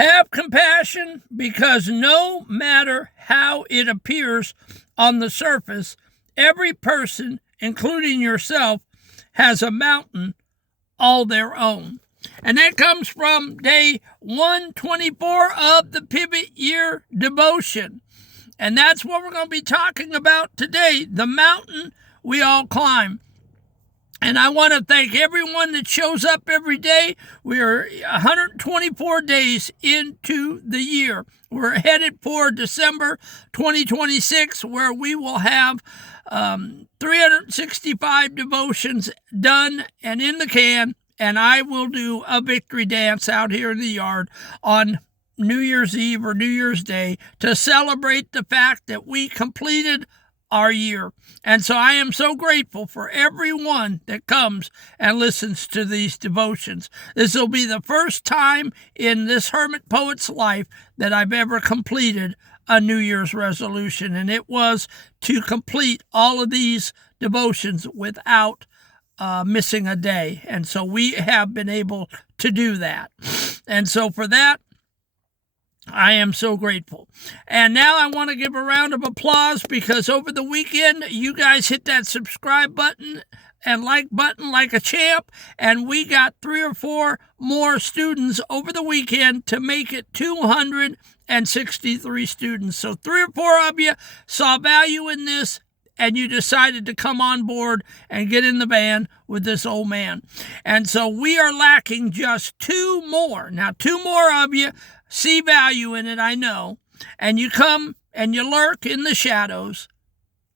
Have compassion, because no matter how it appears on the surface, every person, including yourself, has a mountain all their own. And that comes from day 124 of the Piviot Year Devotion. And that's what we're going to be talking about today, the mountain we all climb. And I want to thank everyone that shows up every day. We are 124 days into the year. We're headed for December 2026, where we will have 365 devotions done and in the can. And I will do a victory dance out here in the yard on New Year's Eve or New Year's Day to celebrate the fact that we completed our year. And so I am so grateful for everyone that comes and listens to these devotions. This will be the first time in this hermit poet's life that I've ever completed a New Year's resolution, and it was to complete all of these devotions without missing a day. And so we have been able to do that. And so for that, I am so grateful. And now I want to give a round of applause, because over the weekend, you guys hit that subscribe button and like button like a champ, and we got 3 or 4 more students over the weekend to make it 263 students. So 3 or 4 of you saw value in this, and you decided to come on board and get in the van with this old man. And so we are lacking just 2 more. Now, 2 more of you see value in it, I know, and you come and you lurk in the shadows,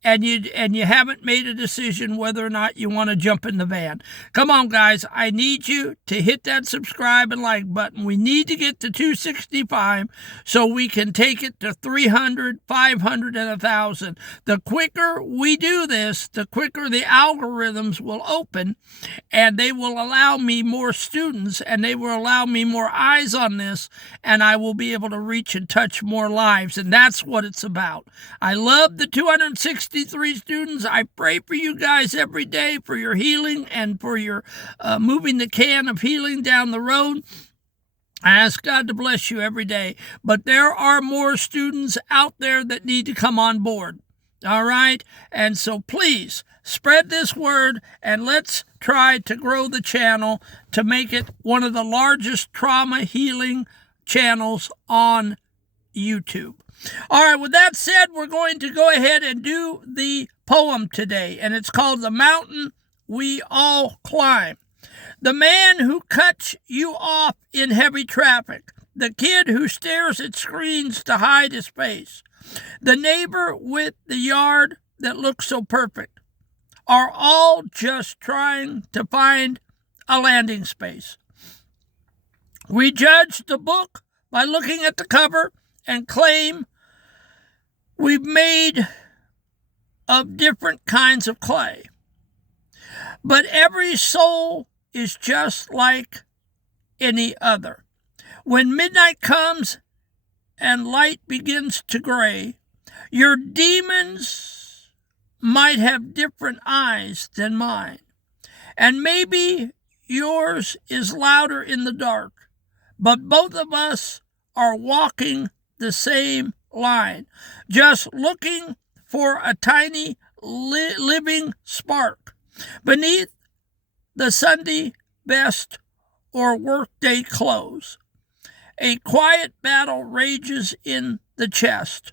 and you haven't made a decision whether or not you want to jump in the van. Come on, guys. I need you to hit that subscribe and like button. We need to get to 265 so we can take it to 300, 500, and 1,000. The quicker we do this, the quicker the algorithms will open, and they will allow me more students, and they will allow me more eyes on this, and I will be able to reach and touch more lives. And that's what it's about. I love the 263 students. I pray for you guys every day for your healing and for your moving the can of healing down the road. I ask God to bless you every day. But there are more students out there that need to come on board. All right? And so please spread this word, and let's try to grow the channel to make it one of the largest trauma healing channels on YouTube. All right, with that said, we're going to go ahead and do the poem today, and it's called The Mountain We All Climb. The man who cuts you off in heavy traffic, the kid who stares at screens to hide his face, the neighbor with the yard that looks so perfect, are all just trying to find a landing space. We judge the book by looking at the cover and claim we've made of different kinds of clay. But every soul is just like any other. When midnight comes and light begins to gray, your demons might have different eyes than mine. And maybe yours is louder in the dark, but both of us are walking the same line, just looking for a tiny living spark beneath the Sunday best or workday clothes. A quiet battle rages in the chest,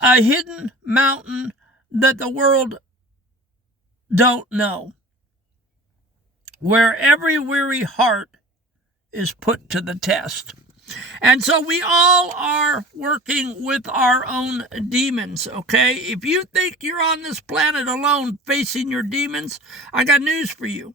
a hidden mountain that the world don't know, where every weary heart is put to the test. And so we all are working with our own demons, okay? If you think you're on this planet alone facing your demons, I got news for you.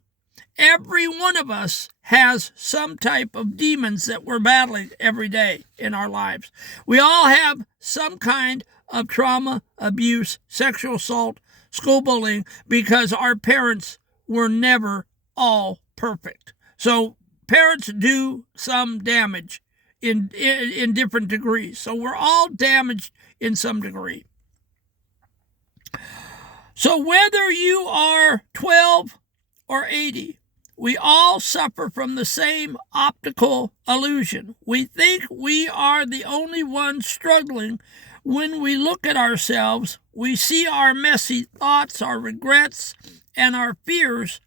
Every one of us has some type of demons that we're battling every day in our lives. We all have some kind of trauma, abuse, sexual assault, school bullying, because our parents were never all perfect. So parents do some damage in different degrees. So we're all damaged in some degree. So whether you are 12 or 80, We all suffer from the same optical illusion. We think we are the only ones struggling. When we look at ourselves, we see our messy thoughts, our regrets, and our fears.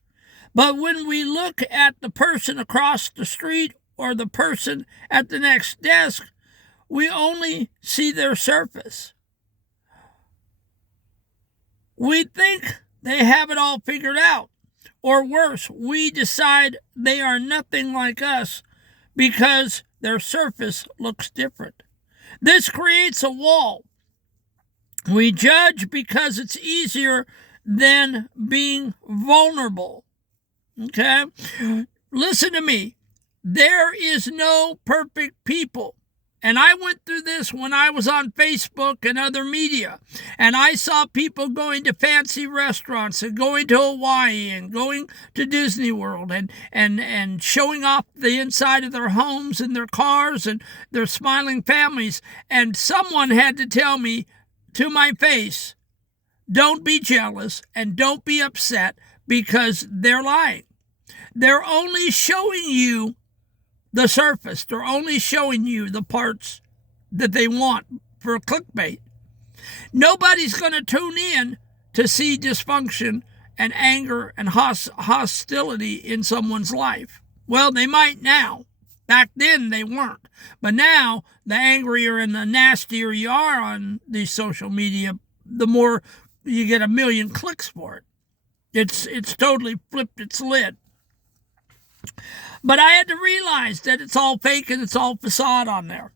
But when we look at the person across the street or the person at the next desk, we only see their surface. We think they have it all figured out. Or worse, we decide they are nothing like us because their surface looks different. This creates a wall. We judge because it's easier than being vulnerable. Okay? Listen to me. There is no perfect people. And I went through this when I was on Facebook and other media. And I saw people going to fancy restaurants and going to Hawaii and going to Disney World and showing off the inside of their homes and their cars and their smiling families. And someone had to tell me to my face, don't be jealous and don't be upset because they're lying. They're only showing you the surface. They're only showing you the parts that they want for clickbait. Nobody's going to tune in to see dysfunction and anger and hostility in someone's life. Well, they might now. Back then, they weren't. But now, the angrier and the nastier you are on these social media, the more you get a million clicks for it. It's totally flipped its lid. But I had to realize that it's all fake and it's all facade on there.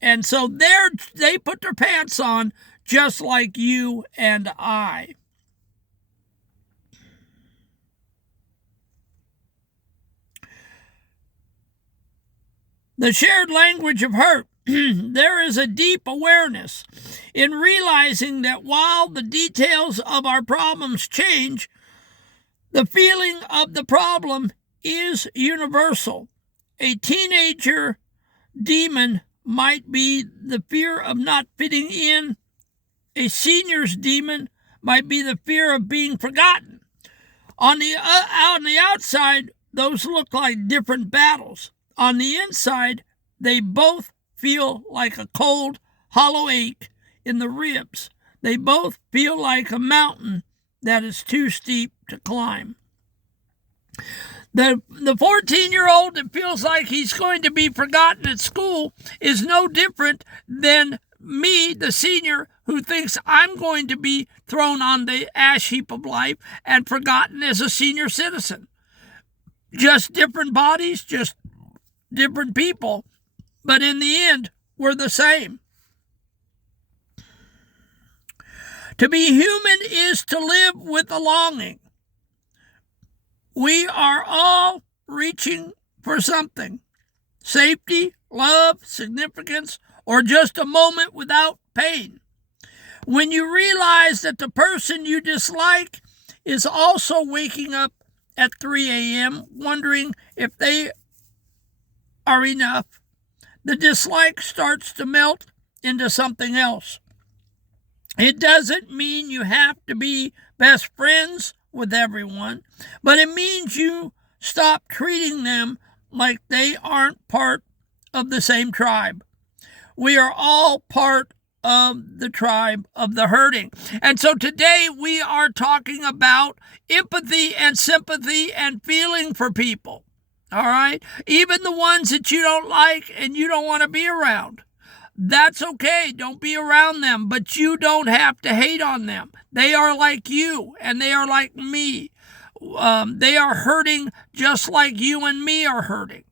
And so they put their pants on just like you and I. The shared language of hurt. There is a deep awareness in realizing that while the details of our problems change, the feeling of the problem is universal. A teenager demon might be the fear of not fitting in. A senior's demon might be the fear of being forgotten. On the outside, those look like different battles. On the inside, they both feel like a cold, hollow ache in the ribs. They both feel like a mountain that is too steep to climb. The 14-year-old that feels like he's going to be forgotten at school is no different than me, the senior, who thinks I'm going to be thrown on the ash heap of life and forgotten as a senior citizen. Just different bodies, just different people, but in the end, we're the same. To be human is to live with a longing. We are all reaching for something. Safety, love, significance, or just a moment without pain. When you realize that the person you dislike is also waking up at 3 a.m. wondering if they are enough, the dislike starts to melt into something else. It doesn't mean you have to be best friends with everyone, but it means you stop treating them like they aren't part of the same tribe. We are all part of the tribe of the hurting. And so today we are talking about empathy and sympathy and feeling for people. All right? Even the ones that you don't like and you don't want to be around. That's okay. Don't be around them, but you don't have to hate on them. They are like you and they are like me. They are hurting just like you and me are hurting.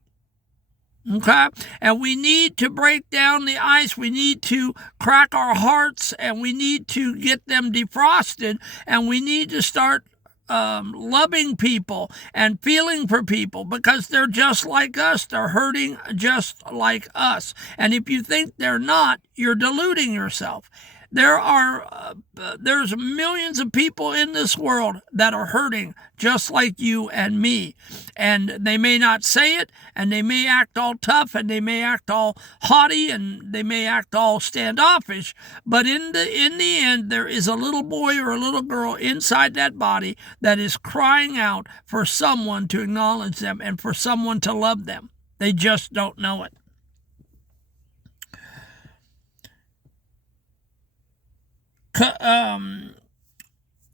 Okay? And we need to break down the ice. We need to crack our hearts and we need to get them defrosted and we need to start loving people and feeling for people because they're just like us. They're hurting just like us. And if you think they're not, you're deluding yourself. There's millions of people in this world that are hurting just like you and me. And they may not say it, and they may act all tough, and they may act all haughty, and they may act all standoffish, but in the end, there is a little boy or a little girl inside that body that is crying out for someone to acknowledge them and for someone to love them. They just don't know it.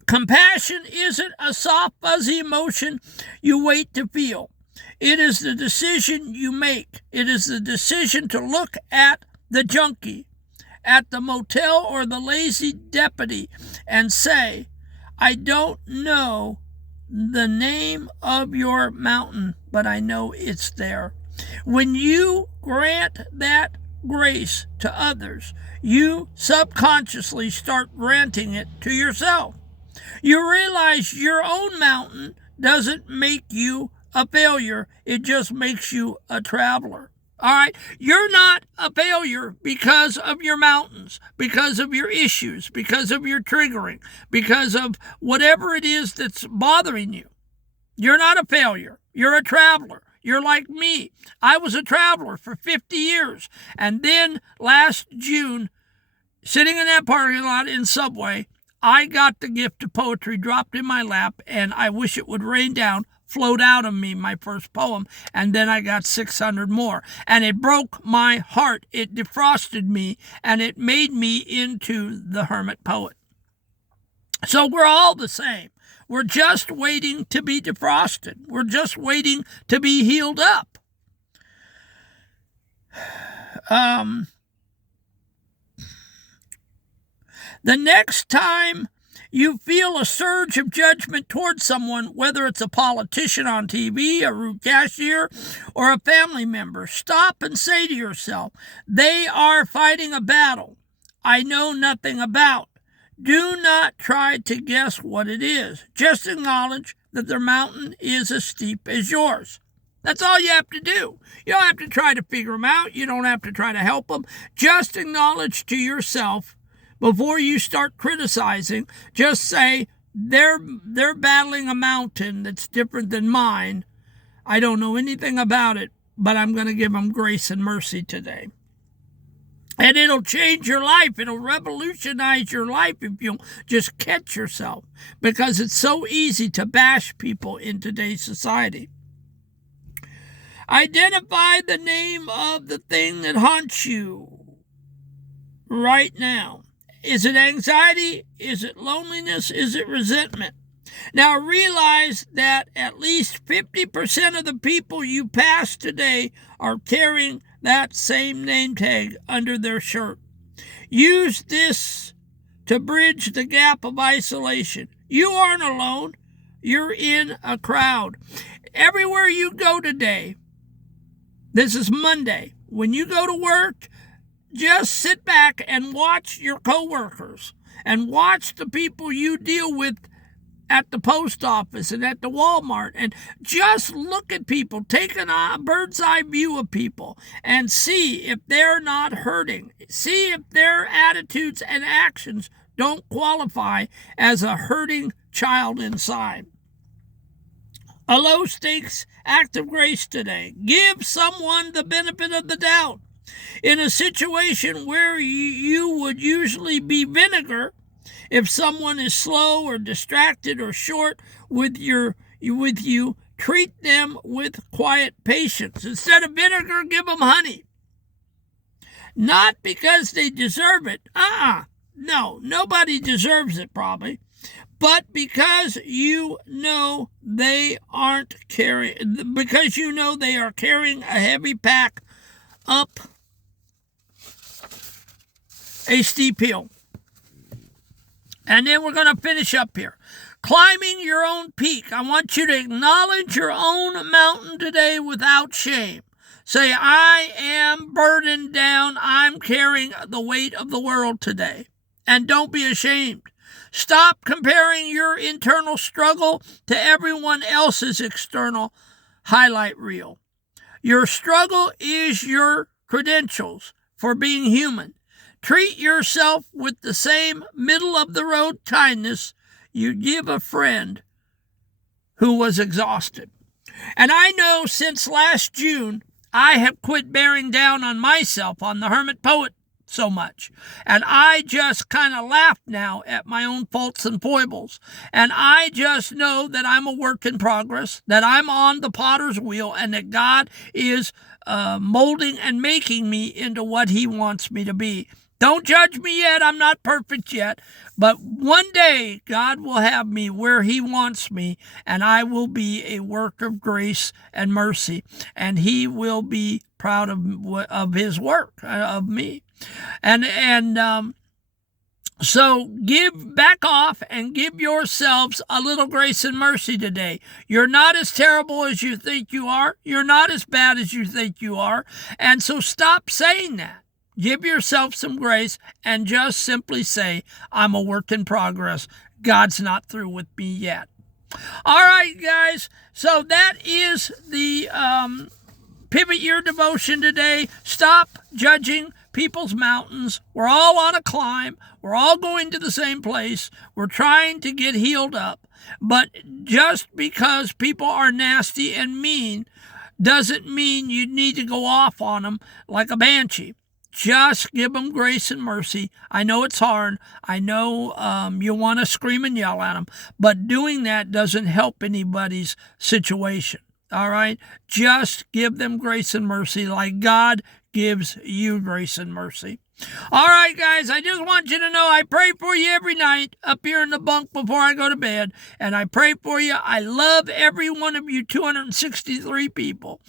Compassion isn't a soft, fuzzy emotion you wait to feel. It is the decision you make. It is the decision to look at the junkie at the motel or the lazy deputy and say, I don't know the name of your mountain, but I know it's there. When you grant that grace to others, you subconsciously start granting it to yourself. You realize your own mountain doesn't make you a failure, it just makes you a traveler. All right, you're not a failure because of your mountains, because of your issues, because of your triggering, because of whatever it is that's bothering you. You're not a failure. You're a traveler. You're like me. I was a traveler for 50 years. And then last June, sitting in that parking lot in Subway, I got the gift of poetry dropped in my lap, and I wish it would rain down, flowed out of me, my first poem, and then I got 600 more. And it broke my heart. It defrosted me, and it made me into the hermit poet. So we're all the same. We're just waiting to be defrosted. We're just waiting to be healed up. The next time you feel a surge of judgment towards someone, whether it's a politician on TV, a rude cashier, or a family member, stop and say to yourself, they are fighting a battle I know nothing about. Do not try to guess what it is. Just acknowledge that their mountain is as steep as yours. That's all you have to do. You don't have to try to figure them out. You don't have to try to help them. Just acknowledge to yourself before you start criticizing. Just say, they're battling a mountain that's different than mine. I don't know anything about it, but I'm going to give them grace and mercy today. And it'll change your life. It'll revolutionize your life if you'll just catch yourself. Because it's so easy to bash people in today's society. Identify the name of the thing that haunts you right now. Is it anxiety? Is it loneliness? Is it resentment? Now realize that at least 50% of the people you pass today are carrying that same name tag under their shirt. Use this to bridge the gap of isolation. You aren't alone. You're in a crowd. Everywhere you go today, this is Monday. When you go to work, just sit back and watch your coworkers and watch the people you deal with at the post office and at the Walmart, and just look at people, take a bird's eye view of people and see if they're not hurting. See if their attitudes and actions don't qualify as a hurting child inside. A low-stakes act of grace today. Give someone the benefit of the doubt. In a situation where you would usually be vinegar, if someone is slow or distracted or short with you, treat them with quiet patience. Instead of vinegar, give them honey. Not because they deserve it. No, nobody deserves it probably. But because you know they are carrying a heavy pack up a steep hill. And then we're going to finish up here. Climbing your own peak. I want you to acknowledge your own mountain today without shame. Say, I am burdened down. I'm carrying the weight of the world today. And don't be ashamed. Stop comparing your internal struggle to everyone else's external highlight reel. Your struggle is your credentials for being human. Treat yourself with the same middle-of-the-road kindness you give a friend who was exhausted. And I know since last June, I have quit bearing down on myself, on the hermit poet, so much. And I just kind of laugh now at my own faults and foibles. And I just know that I'm a work in progress, that I'm on the potter's wheel, and that God is molding and making me into what he wants me to be. Don't judge me yet. I'm not perfect yet. But one day, God will have me where he wants me, and I will be a work of grace and mercy. And he will be proud of his work, of me. So back off and give yourselves a little grace and mercy today. You're not as terrible as you think you are. You're not as bad as you think you are. And so stop saying that. Give yourself some grace and just simply say, I'm a work in progress. God's not through with me yet. All right, guys. So that is the Pivot Year devotion today. Stop judging people's mountains. We're all on a climb. We're all going to the same place. We're trying to get healed up. But just because people are nasty and mean doesn't mean you need to go off on them like a banshee. Just give them grace and mercy. I know it's hard. I know you want to scream and yell at them, but doing that doesn't help anybody's situation. All right? Just give them grace and mercy like God gives you grace and mercy. All right, guys, I just want you to know I pray for you every night up here in the bunk before I go to bed, and I pray for you. I love every one of you 263 people,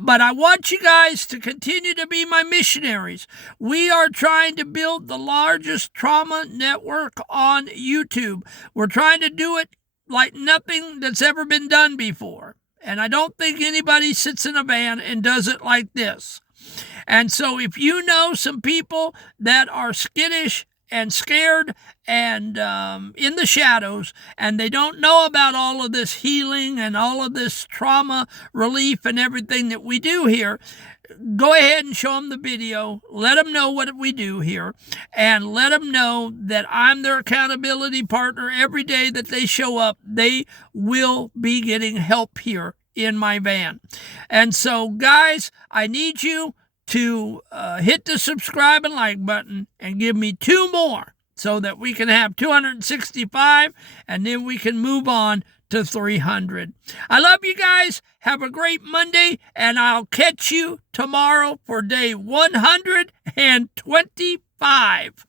but I want you guys to continue to be my missionaries. We are trying to build the largest trauma network on YouTube. We're trying to do it like nothing that's ever been done before, and I don't think anybody sits in a van and does it like this. And so if you know some people that are skittish and scared and in the shadows, and they don't know about all of this healing and all of this trauma relief and everything that we do here, go ahead and show them the video. Let them know what we do here, and let them know that I'm their accountability partner. Every day that they show up, they will be getting help here in my van. And so, guys, I need you to hit the subscribe and like button and give me 2 more so that we can have 265, and then we can move on to 300. I love you guys. Have a great Monday, and I'll catch you tomorrow for day 125.